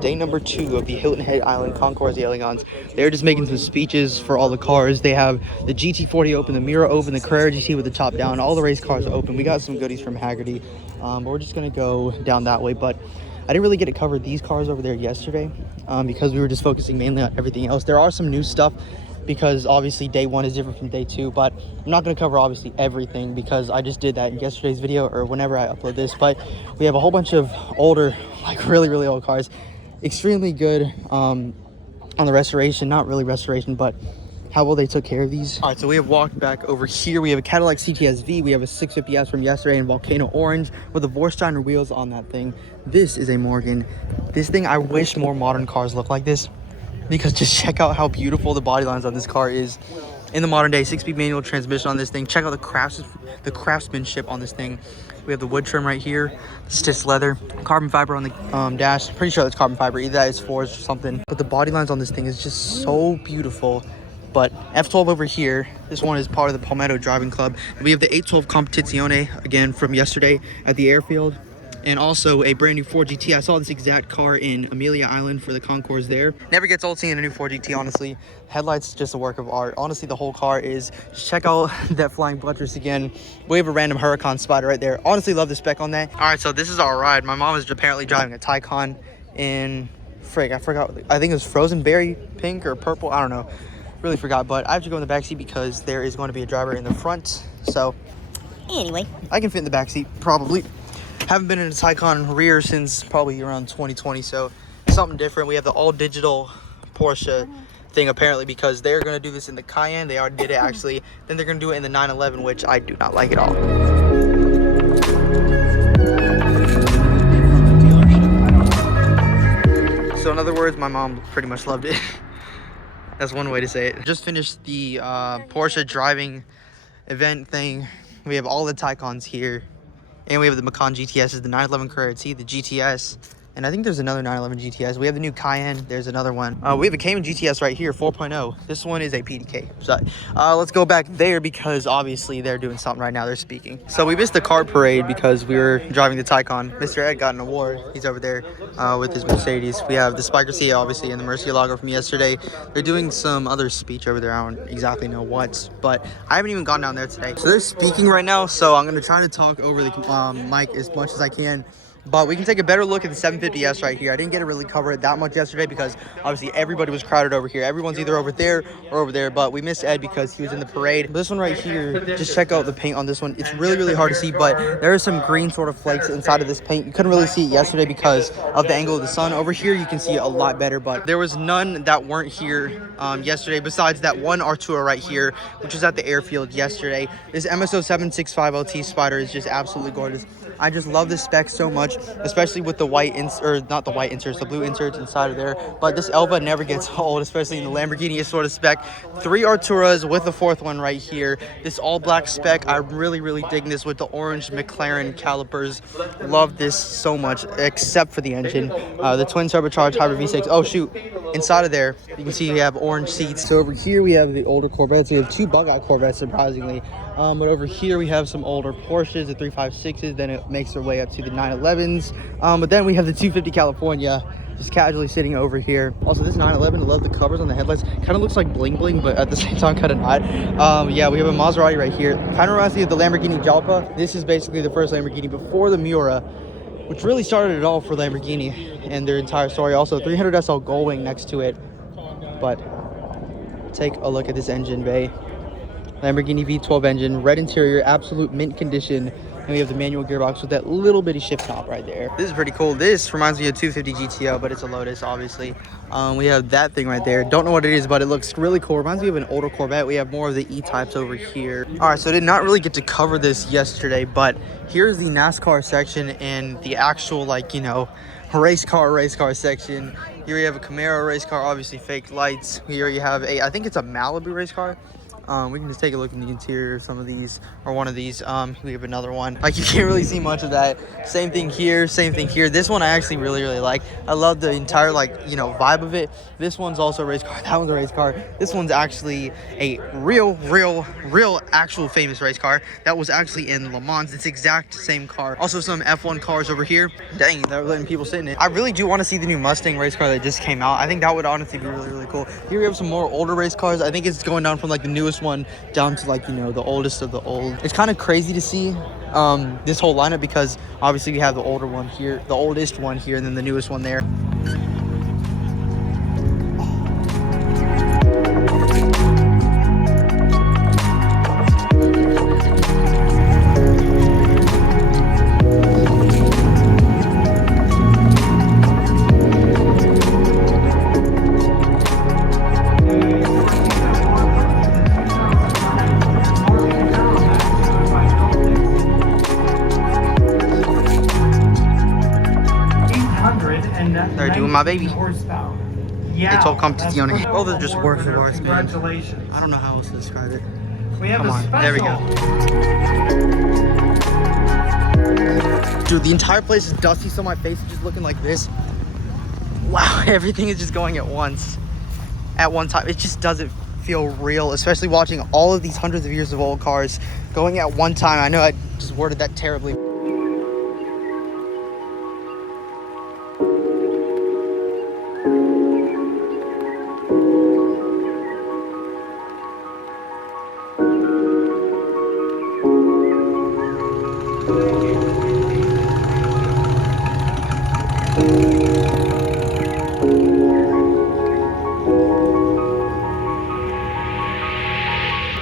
Day number 2 of the Hilton Head Island Concours the Elegance. They're just making some speeches for all the cars. They have the GT40 open, the Mira open, the Carrera GT with the top down. All the race cars are open. We got some goodies from Haggerty, but we're just gonna go down that way. But I didn't really get to cover these cars over there yesterday because we were just focusing mainly on everything else. There are some new stuff because obviously day 1 is different from day 2, but I'm not going to cover obviously everything because I just did that in yesterday's video or whenever I upload this. But we have a whole bunch of older, like really old cars, extremely good on the restoration. Not really restoration, but how well they took care of these. All right, so we have walked back over here. We have a Cadillac CTS-V. We have a 650S from yesterday in Volcano Orange with the Vorsteiner wheels on that thing. This is a Morgan. This thing, I wish more modern cars look like this, because just check out how beautiful the body lines on this car is in the modern day. 6-speed manual transmission on this thing. Check out the craftsmanship on this thing. We have the wood trim right here, stitched leather, carbon fiber on the dash. Pretty sure that's carbon fiber, either that is forged or something. But the body lines on this thing is just so beautiful. But F12 over here, this one is part of the Palmetto Driving Club. And we have the 812 Competizione again from yesterday at the airfield. And also a brand new Ford GT. I saw this exact car in Amelia Island for the Concours there. Never gets old seeing a new Ford GT, honestly. Headlights, just a work of art. Honestly, the whole car is, just check out that flying buttress again. We have a random Huracan Spider right there. Honestly, love the spec on that. All right, so this is our ride. My mom is apparently driving a Taycan in, I forgot, I think it was frozen berry pink or purple. I don't know, really forgot. But I have to go in the backseat because there is going to be a driver in the front. So anyway, I can fit in the backseat probably. Haven't been in a Taycan rear since probably around 2020, so something different. We have the all-digital Porsche thing apparently because they're going to do this in the Cayenne. They already did it actually. Then they're going to do it in the 911, which I do not like at all. So in other words, my mom pretty much loved it. That's one way to say it. Just finished the Porsche driving event thing. We have all the Taycans here. And we have the Macan GTSs, the 911 Carrera T, the GTS, and I think there's another 911 GTS. We have the new Cayenne. There's another one. We have a Cayman GTS right here, 4.0. This one is a PDK. So let's go back there because obviously they're doing something right now. They're speaking. So we missed the car parade because we were driving the Taycan. Mr. Ed got an award. He's over there with his Mercedes. We have the Spiker C, obviously, and the Murcielago from yesterday. They're doing some other speech over there. I don't exactly know what, but I haven't even gone down there today. So they're speaking right now, so I'm going to try to talk over the mic as much as I can. But we can take a better look at the 750S right here. I didn't get to really cover it that much yesterday because obviously everybody was crowded over here. Everyone's either over there or over there, but we missed Ed because he was in the parade. This one right here, just check out the paint on this one. It's really hard to see, but there are some green sort of flakes inside of this paint. You couldn't really see it yesterday because of the angle of the sun. Over here, you can see it a lot better, but there was none that weren't here yesterday besides that one Artura right here, which was at the airfield yesterday. This MSO 7650T Spider is just absolutely gorgeous. I just love this spec so much, especially with the white not the white inserts, the blue inserts inside of there. But this Elva never gets old, especially in the Lamborghini sort of spec. 3 Arturas with the 4th one right here. This all black spec, I really digging this with the orange McLaren calipers. Love this so much, except for the engine. The twin turbocharged hybrid V6. Oh shoot, inside of there, you can see we have orange seats. So over here we have the older Corvettes. We have 2 bug-out Corvettes, surprisingly. But over here we have some older Porsches, the 356s, then it makes their way up to the 911s. But then we have the 250 California just casually sitting over here. Also, this 911, I love the covers on the headlights. Kind of looks like bling bling, but at the same time kind of not. Yeah, we have a Maserati right here. Kind of reminds me of the Lamborghini Jalpa. This is basically the first Lamborghini before the Miura, which really started it all for Lamborghini and their entire story. Also, 300 SL Gullwing next to it. But take a look at this engine bay. Lamborghini V12 engine, red interior, absolute mint condition, and we have the manual gearbox with that little bitty shift knob right there. This is pretty cool. This reminds me of 250 GTO, but it's a Lotus, obviously. We have that thing right there. Don't know what it is, but it looks really cool. Reminds me of an older Corvette. We have more of the E-types over here. All right, so I did not really get to cover this yesterday, but here's the NASCAR section and the actual, like, you know, race car section. Here we have a Camaro race car, obviously fake lights. Here you have a, I think it's a Malibu race car. We can just take a look in the interior of some of these, or one of these. We have another one. Like, you can't really see much of that. Same thing here, same thing here. This one I actually really like. I love the entire, like, you know, vibe of it. This one's also a race car. That one's a race car. This one's actually a real actual famous race car that was actually in Le Mans. It's the exact same car. Also some F1 cars over here. Dang, they're letting people sit in it. I really do want to see the new Mustang race car that just came out. I think that would honestly be really cool. Here we have some more older race cars. I think it's going down from like the newest one down to, like, you know, the oldest of the old. It's kind of crazy to see this whole lineup, because obviously we have the older one here, the oldest one here, and then the newest one there. They're doing my baby. Yeah, it's all competizione. Oh, they're just works of ours, man. Congratulations. I don't know how else to describe it. We have Come on, there we go. Dude, the entire place is dusty, so my face is just looking like this. Wow, everything is just going at once. At one time. It just doesn't feel real, especially watching all of these hundreds of years of old cars going at one time. I know I just worded that terribly.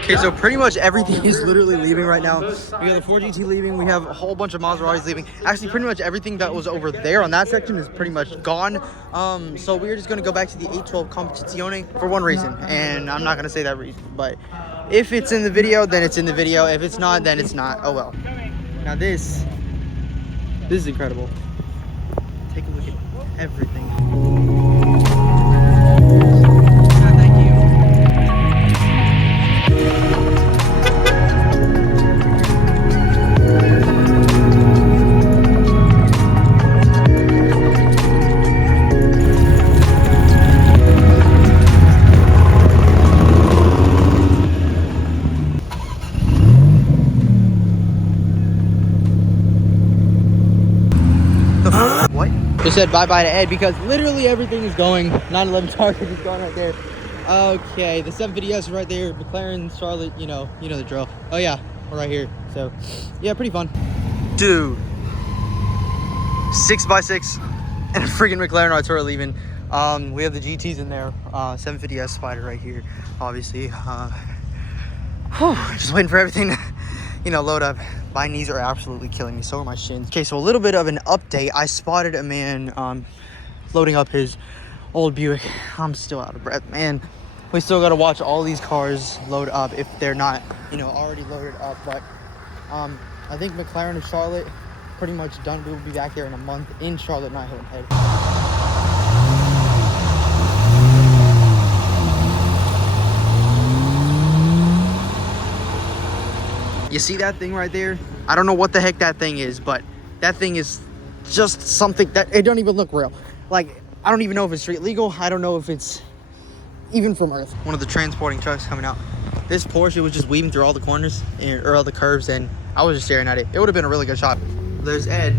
Okay, so pretty much everything is literally leaving right now. We have the 4GT leaving. We have a whole bunch of Maseratis leaving. Actually, pretty much everything that was over there on that section is pretty much gone. So we're just going to go back to the 812 Competizione for one reason. And I'm not going to say that reason. But if it's in the video, then it's in the video. If it's not, then it's not. Oh, well. Now this is incredible. Take a look at everything. Just said bye-bye to Ed because literally everything is going. 911 Target is going right there. Okay, the 750S is right there. McLaren, Charlotte, you know the drill. Oh yeah, we're right here. So, yeah, pretty fun. Dude. 6x6 and a freaking McLaren Artura leaving. We have the GTs in there. 750S Spider right here, obviously. Just waiting for everything to, load up. My knees are absolutely killing me. So are my shins. Okay, so a little bit of an update. I spotted a man loading up his old Buick. I'm still out of breath, man. We still got to watch all these cars load up if they're not, already loaded up. But I think McLaren and Charlotte pretty much done. We'll be back there in a month in Charlotte, not Hilton Head. You see that thing right there? I don't know what the heck that thing is, but that thing is just something that it don't even look real. Like, I don't even know if it's street legal. I don't know if it's even from Earth. One of the transporting trucks coming out. This Porsche was just weaving through all the corners or all the curves, and I was just staring at it. It would have been a really good shot. There's Ed.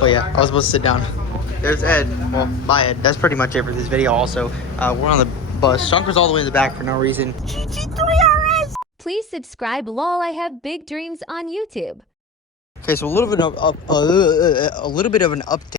Oh yeah, I was supposed to sit down. There's Ed. Well, bye Ed. That's pretty much it for this video also. We're on the bus. Shunker's all the way in the back for no reason. GG3RS! Please subscribe, lol. I have big dreams on YouTube. Okay, so a little bit of an update.